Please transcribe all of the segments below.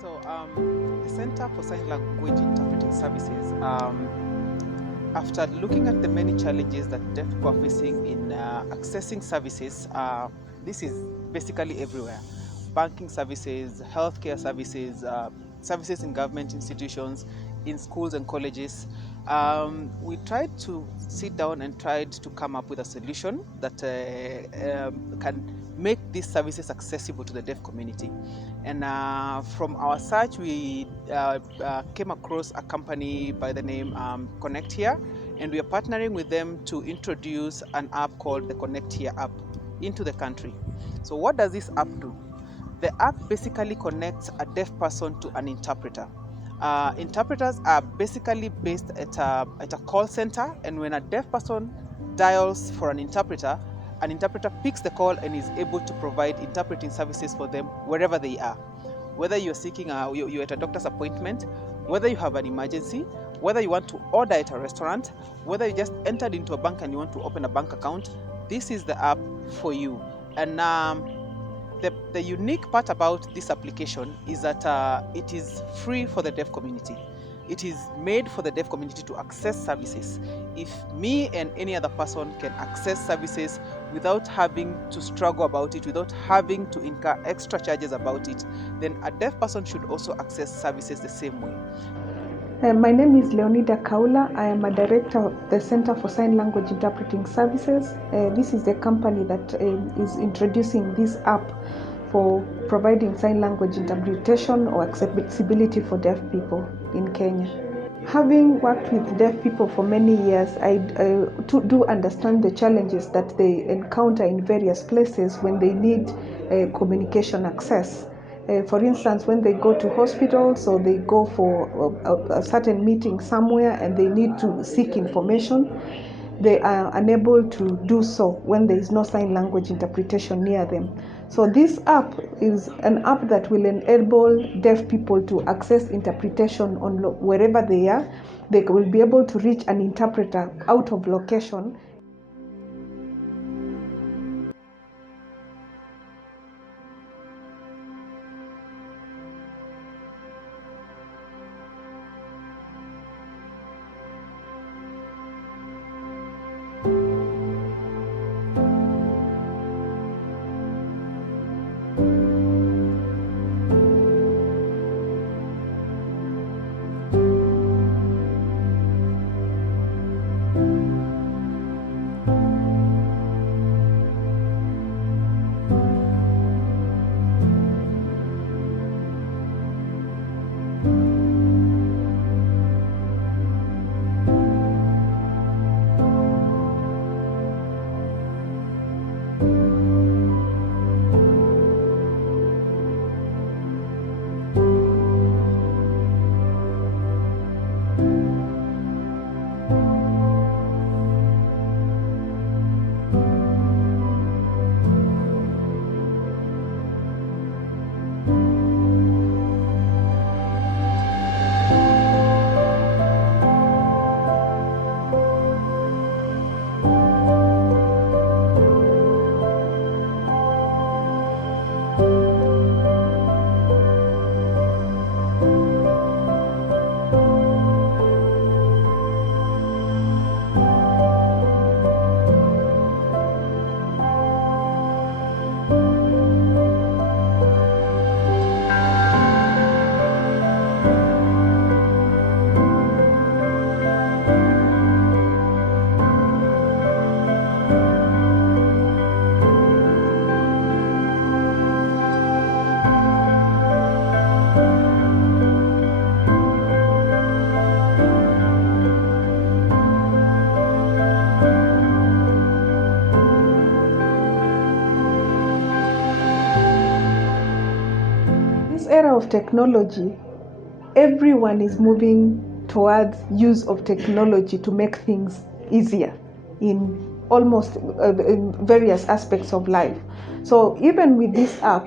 The Center for Sign Language Interpreting Services, after looking at the many challenges that deaf people are facing in accessing services, this is basically everywhere. Banking services, healthcare services, services in government institutions, in schools and colleges. We tried to sit down and tried to come up with a solution that can make these services accessible to the deaf community. And from our search, we came across a company by the name Connect Here, and we are partnering with them to introduce an app called the Connect Here app into the country. So what does this app do? The app basically connects a deaf person to an interpreter. Interpreters are basically based at a call center, and when a deaf person dials for an interpreter picks the call and is able to provide interpreting services for them wherever they are. Whether you're seeking you're at a doctor's appointment, whether you have an emergency, whether you want to order at a restaurant, whether you just entered into a bank and you want to open a bank account, this is the app for you. And the unique part about this application is that it is free for the deaf community. It is made for the deaf community to access services. If me and any other person can access services without having to struggle about it, without having to incur extra charges about it, then a deaf person should also access services the same way. My name is Leonida Kaula. I am a director of the Center for Sign Language Interpreting Services. This is the company that is introducing this app for providing sign language interpretation or accessibility for deaf people in Kenya. Having worked with deaf people for many years, I do understand the challenges that they encounter in various places when they need communication access. For instance, when they go to hospitals or they go for a certain meeting somewhere and they need to seek information, they are unable to do so when there is no sign language interpretation near them. So this app is an app that will enable deaf people to access interpretation on wherever they are. They will be able to reach an interpreter out of location. Era of technology, everyone is moving towards use of technology to make things easier in almost in various aspects of life. So even with this app,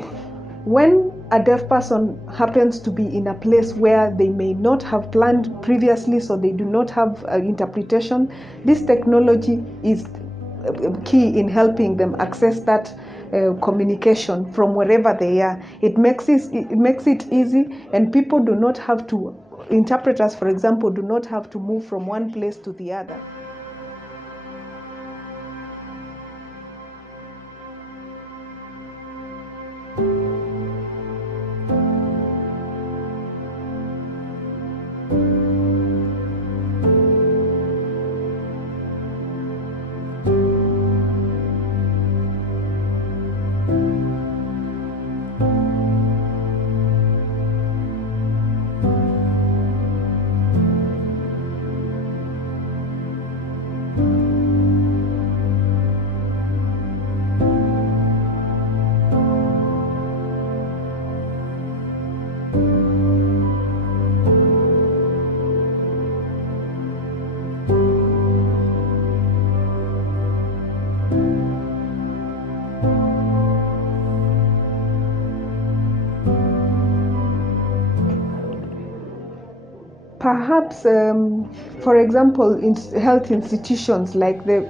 when a deaf person happens to be in a place where they may not have planned previously, so they do not have interpretation, this technology is key in helping them access that communication from wherever they are. It makes it easy, and people do not have to, interpreters, for example, do not have to move from one place to the other. Perhaps, for example, in health institutions like the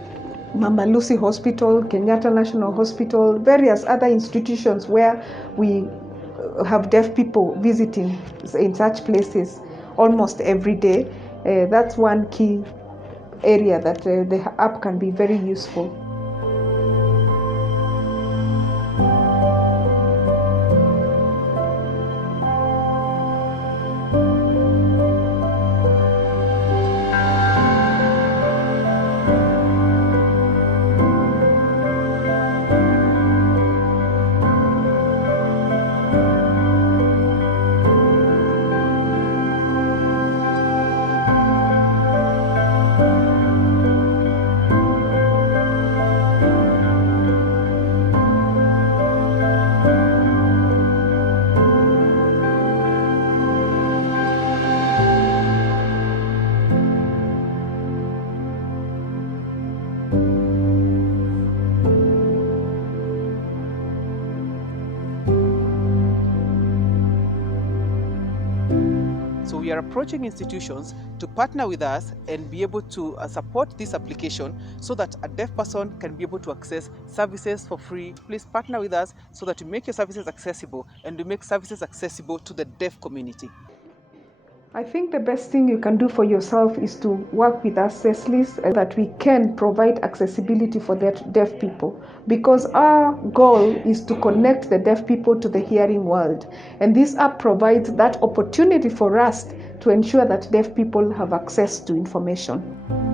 Mama Lucy Hospital, Kenyatta National Hospital, various other institutions where we have deaf people visiting in such places almost every day. That's one key area that the app can be very useful. So we are approaching institutions to partner with us and be able to support this application so that a deaf person can be able to access services for free. Please partner with us so that we make your services accessible and we make services accessible to the deaf community. I think the best thing you can do for yourself is to work with us, CESLIS, that we can provide accessibility for the deaf people, because our goal is to connect the deaf people to the hearing world. And this app provides that opportunity for us to ensure that deaf people have access to information.